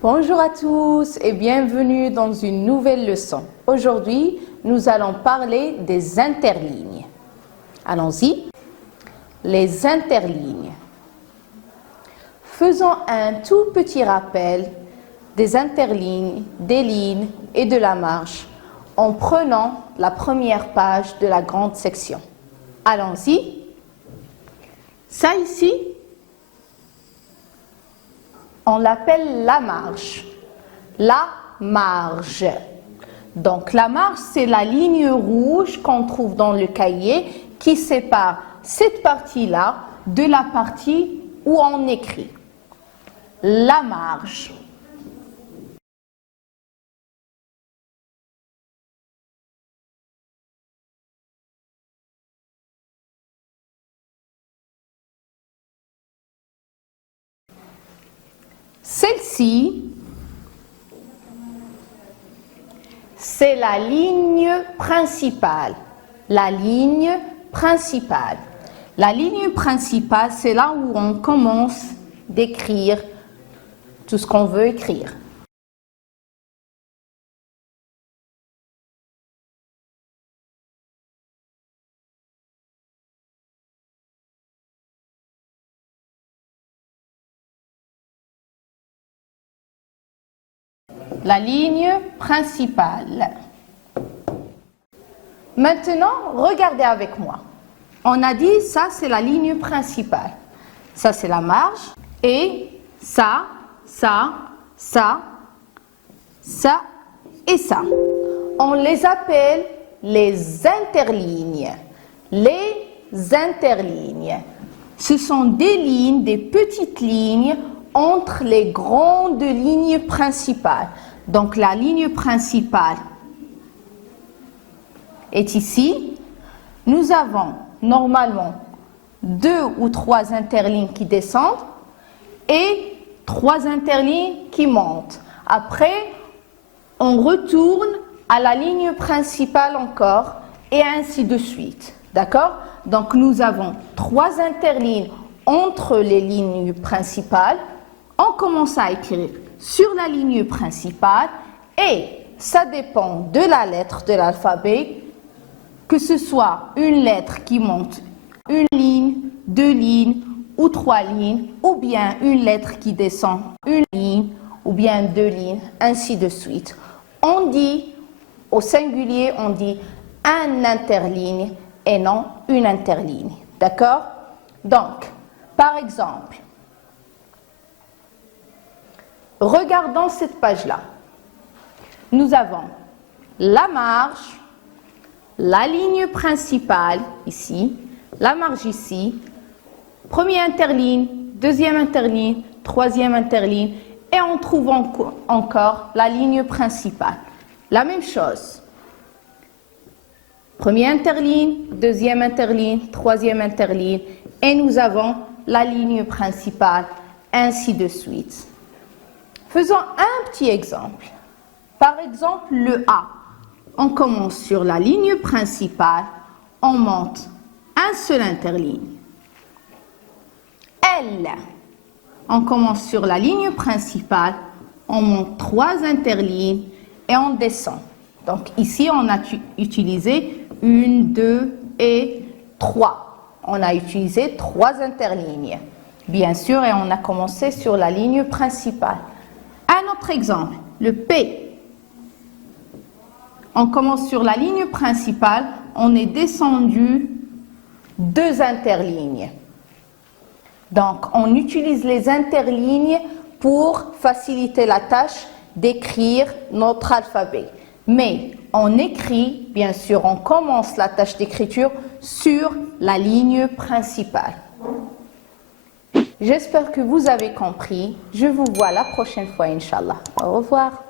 Bonjour à tous et bienvenue dans une nouvelle leçon. Aujourd'hui, nous allons parler des interlignes. Allons-y. Les interlignes. Faisons un tout petit rappel des interlignes, des lignes et de la marge en prenant la première page de la grande section. Allons-y. Ça ici, on l'appelle la marge. La marge. Donc la marge, c'est la ligne rouge qu'on trouve dans le cahier qui sépare cette partie-là de la partie où on écrit. La marge. Celle-ci, c'est la ligne principale. La ligne principale. La ligne principale, c'est là où on commence d'écrire tout ce qu'on veut écrire. La ligne principale. Maintenant, regardez avec moi. On a dit ça, c'est la ligne principale. Ça, c'est la marge. Et ça et ça. On les appelle les interlignes. Les interlignes. Ce sont des lignes, des petites lignes entre les grandes lignes principales. Donc la ligne principale est ici. Nous avons normalement 2 ou 3 interlignes qui descendent et 3 interlignes qui montent. Après, on retourne à la ligne principale encore et ainsi de suite. D'accord? Donc nous avons 3 interlignes entre les lignes principales. On commence à écrire sur la ligne principale et ça dépend de la lettre de l'alphabet, que ce soit une lettre qui monte une ligne, 2 lignes ou 3 lignes, ou bien une lettre qui descend une ligne ou bien 2 lignes, ainsi de suite. On dit, au singulier, on dit un interligne et non une interligne. D'accord? Donc, par exemple, regardons cette page-là. Nous avons la marge, la ligne principale ici, la marge ici, première interligne, deuxième interligne, troisième interligne, et on trouve encore la ligne principale. La même chose. Première interligne, deuxième interligne, troisième interligne, et nous avons la ligne principale, ainsi de suite. Faisons un petit exemple. Par exemple, le A. On commence sur la ligne principale, on monte un seul interligne. L. On commence sur la ligne principale, on monte 3 interlignes et on descend. Donc ici, on a utilisé 1, 2 et 3. On a utilisé 3 interlignes. Bien sûr, et on a commencé sur la ligne principale. Un autre exemple, le P. On commence sur la ligne principale, on est descendu 2 interlignes. Donc, on utilise les interlignes pour faciliter la tâche d'écrire notre alphabet. Mais on écrit, bien sûr, on commence la tâche d'écriture sur la ligne principale. J'espère que vous avez compris. Je vous vois la prochaine fois, Inch'Allah. Au revoir.